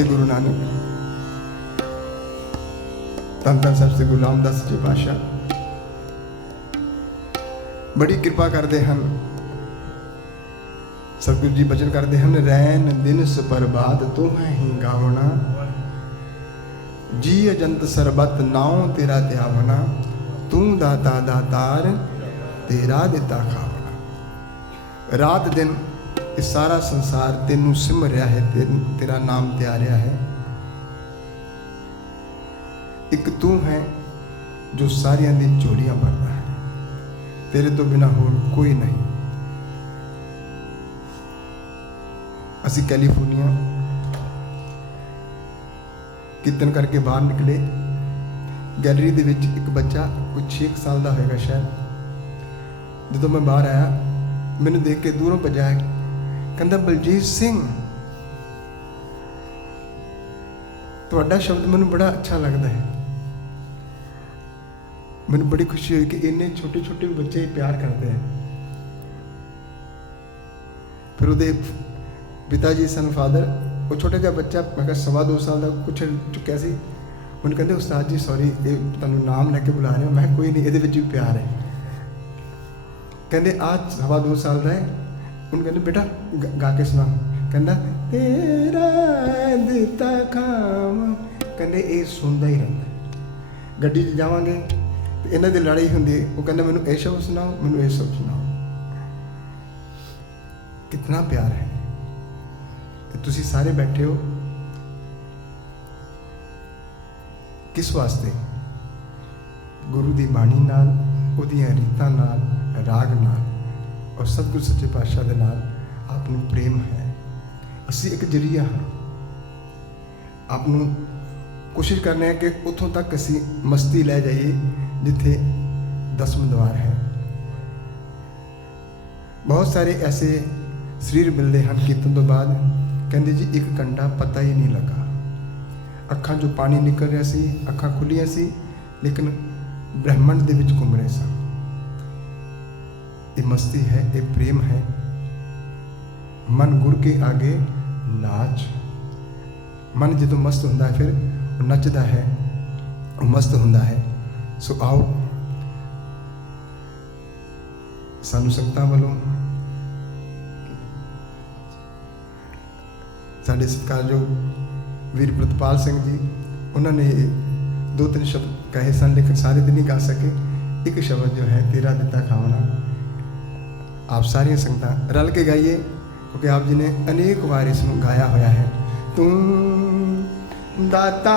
ਚੌਥੇ ਗੁਰੂ ਨਾਨਕ ਧੰਨ ਧੰਨ ਸਾਹਿਬ ਸ੍ਰੀ ਗੁਰੂ ਰਾਮਦਾਸ ਜੀ ਪਾਸ਼ਾ ਬੜੀ ਕਿਰਪਾ ਕਰਦੇ ਹਨ। ਸਤਿਗੁਰੂ ਜੀ ਬਚਨ ਕਰਦੇ ਹਨ ਰੈਨ ਦਿਨ ਸੁਪਰਬਾਦ ਤੂੰ ਹੈ ਹੀ ਗਾਵਣਾ। ਜੀ ਅਜੰਤ ਸਰਬਤ ਨਾਉ ਤੇਰਾ ਧਿਆਵਣਾ। ਤੂੰ ਦਾਤਾ ਦਾਤਾਰ, ਤੇਰਾ ਦਿੱਤਾ ਖਾਵਣਾ। ਰਾਤ ਦਿਨ ਇਹ ਸਾਰਾ ਸੰਸਾਰ ਤੈਨੂੰ ਸਿਮਰ ਰਿਹਾ ਹੈ ਤੈਨੂੰ- ਤੇਰਾ ਨਾਮ ਤੇ ਆ ਰਿਹਾ ਹੈ। ਇੱਕ ਤੂੰ ਹੈ ਜੋ ਸਾਰਿਆਂ ਦੀ ਝੋਲੀਆਂ ਭਰਦਾ ਹੈ। ਤੇਰੇ ਤੋਂ ਬਿਨਾ ਹੋਰ ਕੋਈ ਨਹੀਂ। ਅਸੀਂ ਕੈਲੀਫੋਰਨੀਆ ਕੀਰਤਨ ਕਰਕੇ ਬਾਹਰ ਨਿਕਲੇ। ਗੈਲਰੀ ਦੇ ਵਿੱਚ ਇੱਕ ਬੱਚਾ ਕੁਝ 6 ਸਾਲ ਦਾ ਹੋਏਗਾ ਸ਼ਾਇਦ। ਜਦੋਂ ਮੈਂ ਬਾਹਰ ਆਇਆ, ਮੈਨੂੰ ਦੇਖ ਕੇ ਦੂਰੋਂ ਭੱਜਾ ਕਹਿੰਦਾ, ਬਲਜੀਤ ਸਿੰਘ, ਤੁਹਾਡਾ ਸ਼ਬਦ ਮੈਨੂੰ ਬੜਾ ਅੱਛਾ ਲੱਗਦਾ ਹੈ। ਮੈਨੂੰ ਬੜੀ ਖੁਸ਼ੀ ਹੋਈ ਕਿ ਇੰਨੇ ਛੋਟੇ ਛੋਟੇ ਬੱਚੇ ਪਿਆਰ ਕਰਦੇ ਹੈ ਫਿਰ ਉਹਦੇ ਪਿਤਾ ਜੀ ਸਨ ਫਾਦਰ। ਉਹ ਛੋਟਾ ਜਿਹਾ ਬੱਚਾ, ਮੈਂ ਕਿਹਾ, ਸਵਾ ਦੋ ਸਾਲ ਦਾ ਕੁਛ ਚੁੱਕਿਆ ਸੀ। ਉਹਨੂੰ ਕਹਿੰਦੇ, ਉਸਤਾਦ ਜੀ ਸੌਰੀ ਇਹ ਤੁਹਾਨੂੰ ਨਾਮ ਲੈ ਕੇ ਬੁਲਾ ਰਹੇ ਹੋ। ਮੈਂ ਕਿਹਾ, ਕੋਈ ਨਹੀਂ, ਇਹਦੇ ਵਿੱਚ ਵੀ ਪਿਆਰ ਹੈ। ਕਹਿੰਦੇ ਆ ਸਵਾ ਦੋ ਸਾਲ ਦਾ ਹੈ। ਉਹਨੂੰ ਕਹਿੰਦੇ, ਬੇਟਾ, ਗ- ਗਾ ਕੇ ਸੁਣਾ ਕਹਿੰਦਾ, ਤੇਰਾ ਦਿੱਤਾ ਖਾਮ। ਕਹਿੰਦੇ, ਇਹ ਸੁਣਦਾ ਹੀ ਰਹਿੰਦਾ। ਗੱਡੀ 'ਚ ਜਾਵਾਂਗੇ, ਤੇ ਇਹਨਾਂ ਦੀ ਲੜਾਈ ਹੁੰਦੀ ਉਹ ਕਹਿੰਦਾ, ਮੈਨੂੰ ਇਹ ਸ਼ਬਦ ਸੁਣਾਓ, ਮੈਨੂੰ ਇਹ ਸ਼ਬਦ ਸੁਣਾਓ। ਕਿੰਨਾ ਪਿਆਰ ਹੈ। ਤੇ ਤੁਸੀਂ ਸਾਰੇ ਬੈਠੇ ਹੋ। ਕਿਸ ਵਾਸਤੇ? ਗੁਰੂ ਦੀ ਬਾਣੀ ਨਾਲ, ਉਹਦੀਆਂ ਰੀਤਾਂ ਨਾਲ, ਰਾਗ ਨਾਲ। ਔਰ ਸਤਿਗੁਰ ਸੱਚੇ ਪਾਤਸ਼ਾਹ ਦੇ ਨਾਲ ਆਪ ਨੂੰ ਪ੍ਰੇਮ ਹੈ ਅਸੀਂ ਇੱਕ ਜਰੀਆ ਹਾਂ ਆਪ ਨੂੰ ਕੋਸ਼ਿਸ਼ ਕਰਨੇ ਆ ਕਿ ਉੱਥੋਂ ਤੱਕ ਅਸੀਂ ਮਸਤੀ ਲੈ ਜਾਈਏ ਜਿੱਥੇ ਦਸਮ ਦਵਾਰ ਹੈ ਬਹੁਤ ਸਾਰੇ ਐਸੇ ਸਰੀਰ ਮਿਲਦੇ ਹਨ ਕੀਰਤਨ ਤੋਂ ਬਾਅਦ ਕਹਿੰਦੇ ਜੀ ਇੱਕ ਘੰਟਾ ਪਤਾ ਹੀ ਨਹੀਂ ਲੱਗਾ ਅੱਖਾਂ 'ਚੋਂ ਪਾਣੀ ਨਿਕਲ ਰਿਹਾ ਸੀ ਅੱਖਾਂ ਖੁੱਲੀਆਂ ਸੀ ਲੇਕਿਨ ਬ੍ਰਹਿਮੰਡ ਦੇ ਵਿੱਚ ਘੁੰਮ ਰਹੇ ਸਨ ਇਹ ਮਸਤੀ ਹੈ ਇਹ ਪ੍ਰੇਮ ਹੈ ਮਨ ਗੁਰ ਕੇ ਆਗੇ ਨਾਚ ਮਨ ਜਦੋਂ ਮਸਤ ਹੁੰਦਾ ਹੈ ਫਿਰ ਉਹ ਨੱਚਦਾ ਹੈ ਉਹ ਮਸਤ ਹੁੰਦਾ ਹੈ ਸੋ ਆਓ ਸਾਨੂੰ ਸੰਗਤਾਂ ਵੱਲੋਂ ਸਾਡੇ ਸਤਿਕਾਰਯੋਗ ਵੀਰ ਪ੍ਰਤਪਾਲ ਸਿੰਘ ਜੀ ਉਹਨਾਂ ਨੇ ਦੋ ਤਿੰਨ ਸ਼ਬਦ ਕਹੇ ਸਨ ਲੇਕਿਨ ਸਾਰੇ ਦਿਨ ਨਹੀਂ ਗਾ ਸਕੇ ਇੱਕ ਸ਼ਬਦ ਜੋ ਹੈ ਤੇਰਾ ਦਿੱਤਾ ਖਾਵਣਾ ਆਪ ਸਾਰੀਆਂ ਸੰਗਤਾਂ ਰਲ ਕੇ ਗਾਈਏ ਕਿਉਂਕਿ ਆਪ ਜੀ ਨੇ ਅਨੇਕ ਵਾਰ ਇਸ ਨੂੰ ਗਾਇਆ ਹੋਇਆ ਹੈ ਤੂੰ ਦਾਤਾ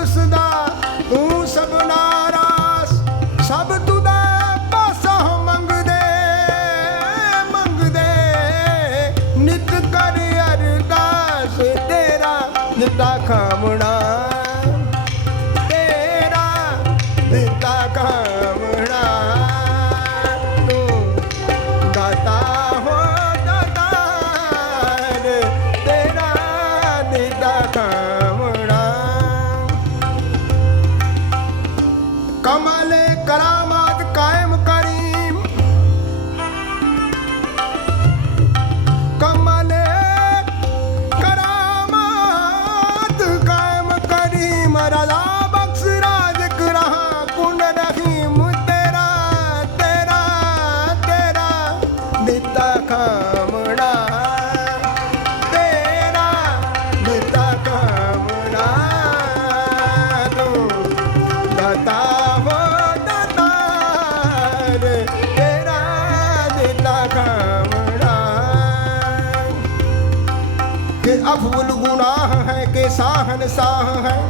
ਵਸਦਾ ਤੂੰ ਸਭਨਾ ਸਾਹਨ ਸਾਹ ਹੈ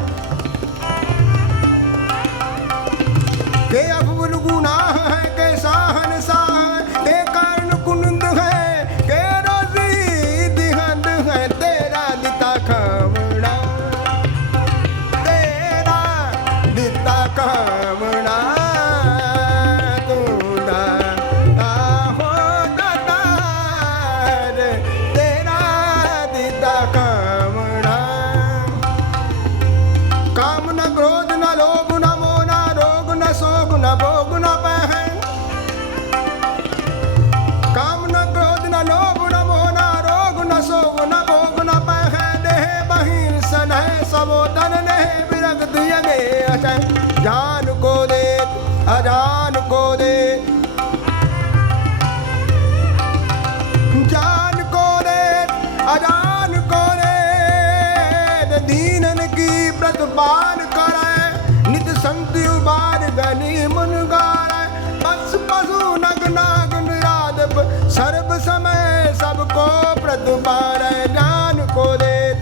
ਦੁਬਾਰਾ ਜਾਨ ਕੋ ਦੇ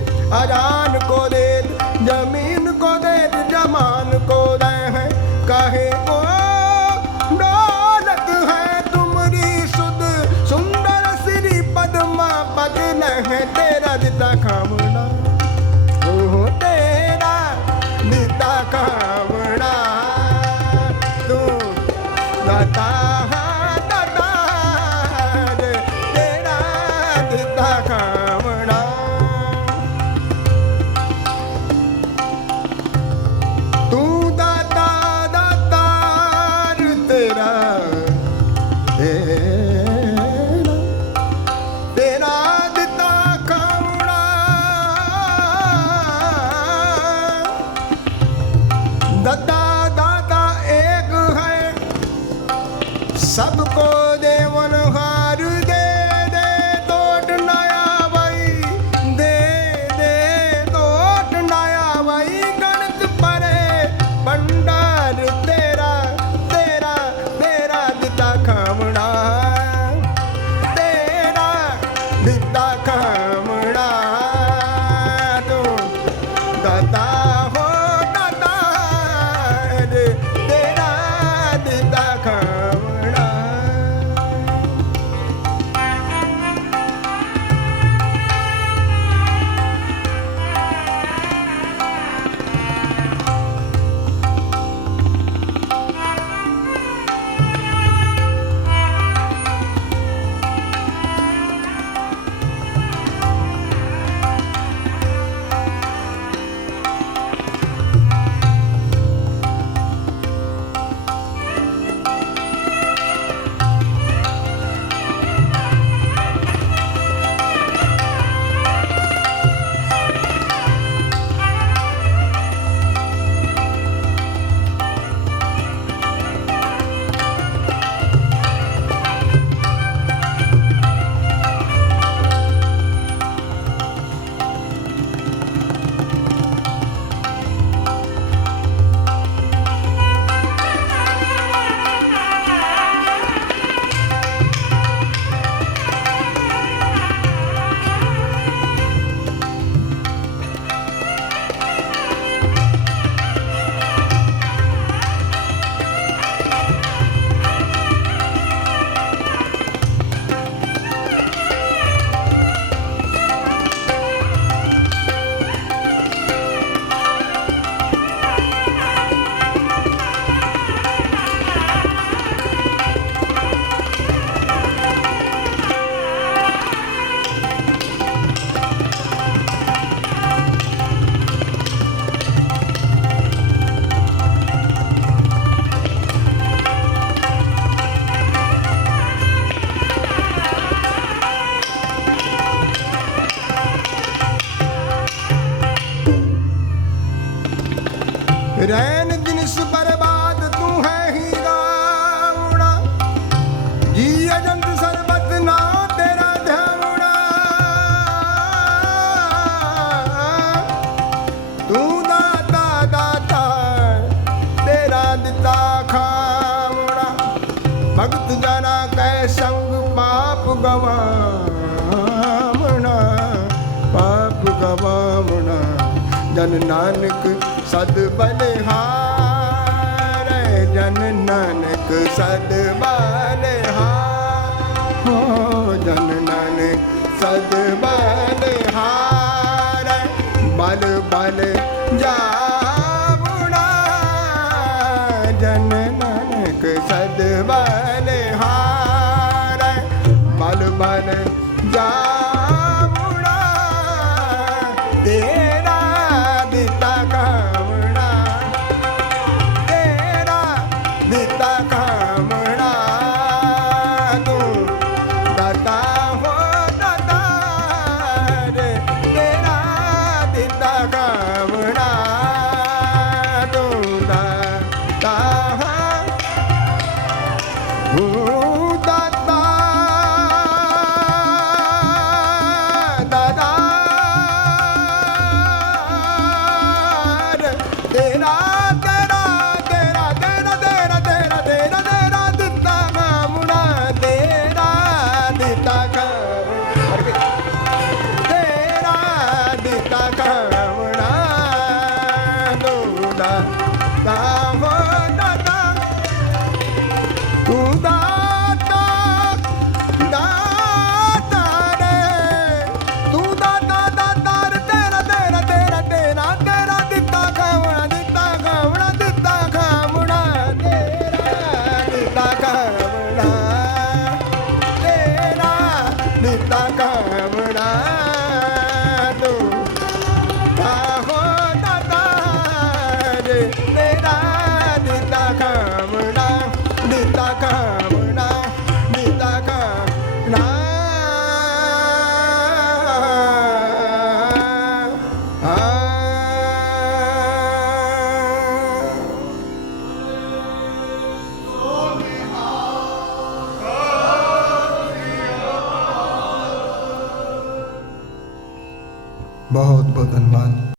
ਅਜਾ ਤੂੰ ਦਾਤਾ ਦਾਤਾ ਤੇਰਾ ਦਿੱਤਾ ਖਾਵਣਾ ਭਗਤ ਜਨਾ ਕੈ ਸੰਗ ਪਾਪ ਗਵਾਵਣਾ ਪਾਪ ਗਵਾਵਣਾ ਜਨ ਨਾਨਕ ਸਦ ਬਲਿਹਾਰੈ, ਜਨ ਨਾਨਕ ਸਦ ਬਲਿਹਾਰ। ਹੋ ਜਨ ਬਲ ਬਲ